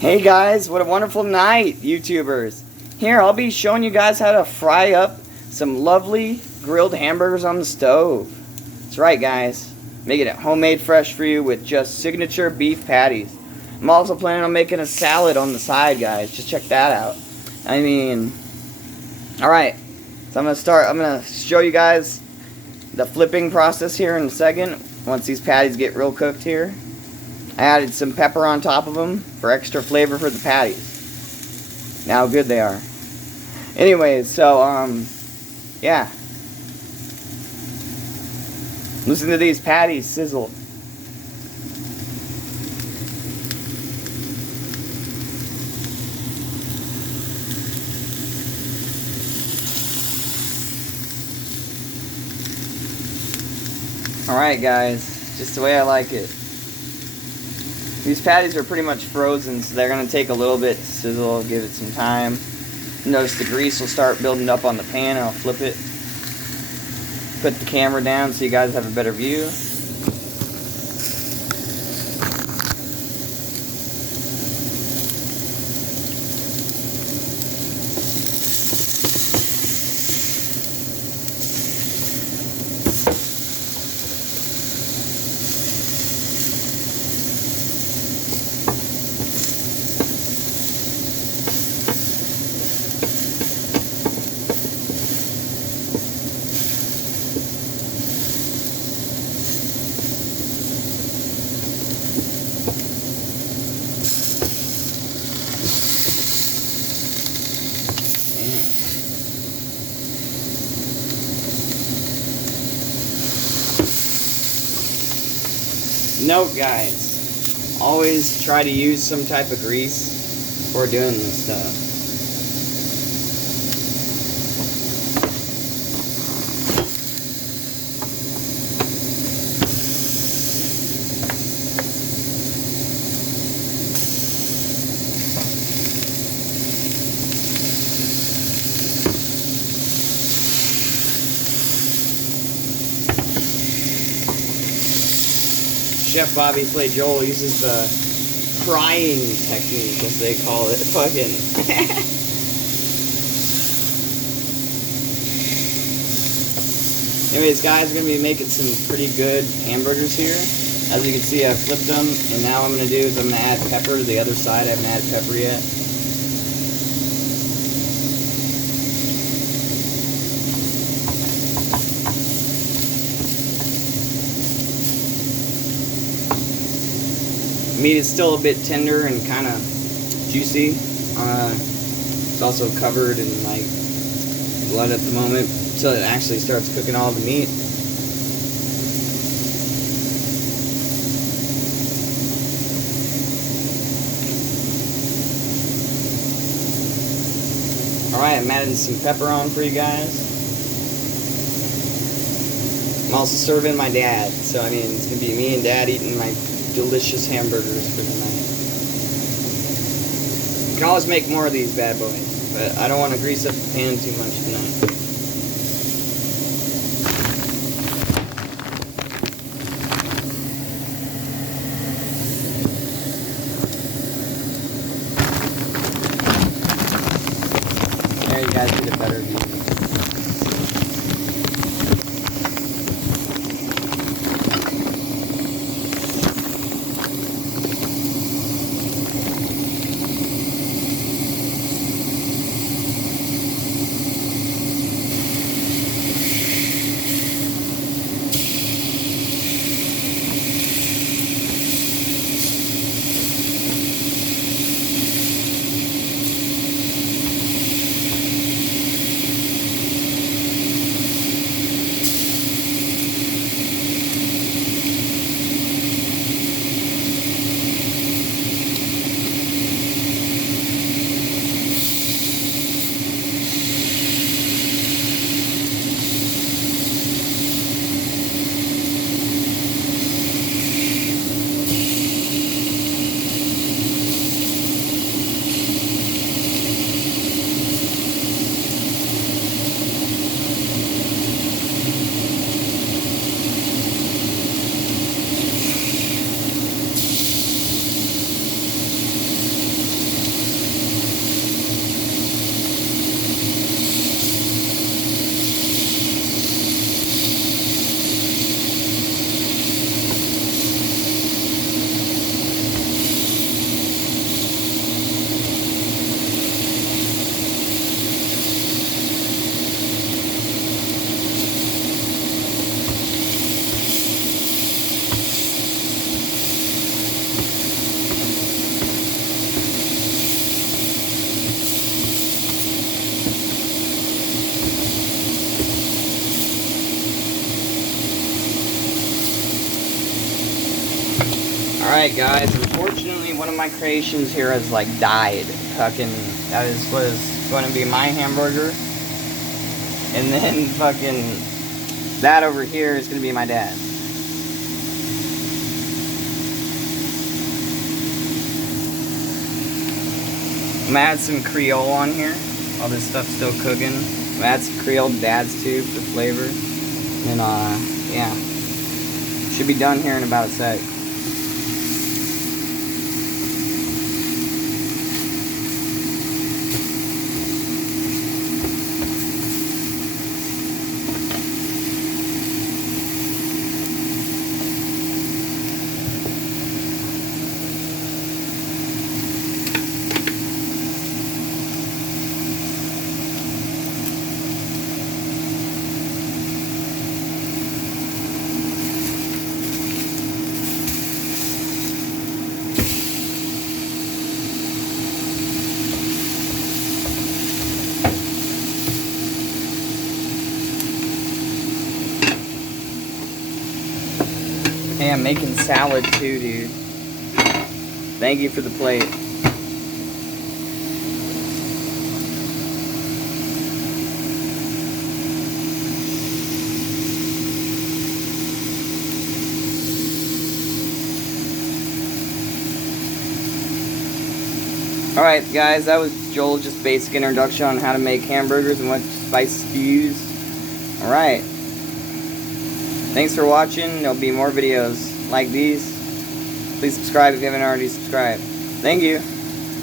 Hey guys, what a wonderful night, YouTubers. Here, I'll be showing you guys how to fry up some lovely grilled hamburgers on the stove. That's right, guys. Making it homemade fresh for you with just signature beef patties. I'm also planning on making a salad on the side, guys. Just check that out. Alright. So I'm going to show you guys the flipping process here in a second. Once these patties get real cooked here. I added some pepper on top of them for extra flavor for the patties. Now how good they are. Anyways, so, yeah. Listen to these patties sizzle. Alright guys, just the way I like it. These patties are pretty much frozen, so they're going to take a little bit to sizzle, give it some time. Notice the grease will start building up on the pan, and I'll flip it. Put the camera down so you guys have a better view. Note guys, always try to use some type of grease before doing this stuff. Chef Bobby Flay Joel uses the frying technique, as they call it. Fucking. Anyways, guys, we're gonna be making some pretty good hamburgers here. As you can see, I flipped them, and now what I'm gonna do is I'm gonna add pepper to the other side. I haven't added pepper yet. Meat is still a bit tender and kind of juicy. It's also covered in like blood at the moment until it actually starts cooking all the meat. Alright, I'm adding some pepper on for you guys. I'm also serving my dad, so I mean it's gonna be me and Dad eating my delicious hamburgers for tonight. You can always make more of these bad boys, but I don't want to grease up the pan too much tonight. There, you guys get a better view. Alright guys, unfortunately one of my creations here has like died. Fucking, that was going to be my hamburger. And then fucking, that over here is going to be my dad's. I'm gonna add some Creole on here. All this stuff's still cooking. I'm gonna add some Creole to Dad's too for flavor. And yeah. Should be done here in about a sec. Hey, I'm making salad too, dude. Thank you for the plate. Alright guys, that was Joel's just basic introduction on how to make hamburgers and what spices to use. Alright. Thanks for watching. There'll be more videos like these. Please subscribe if you haven't already subscribed. Thank you.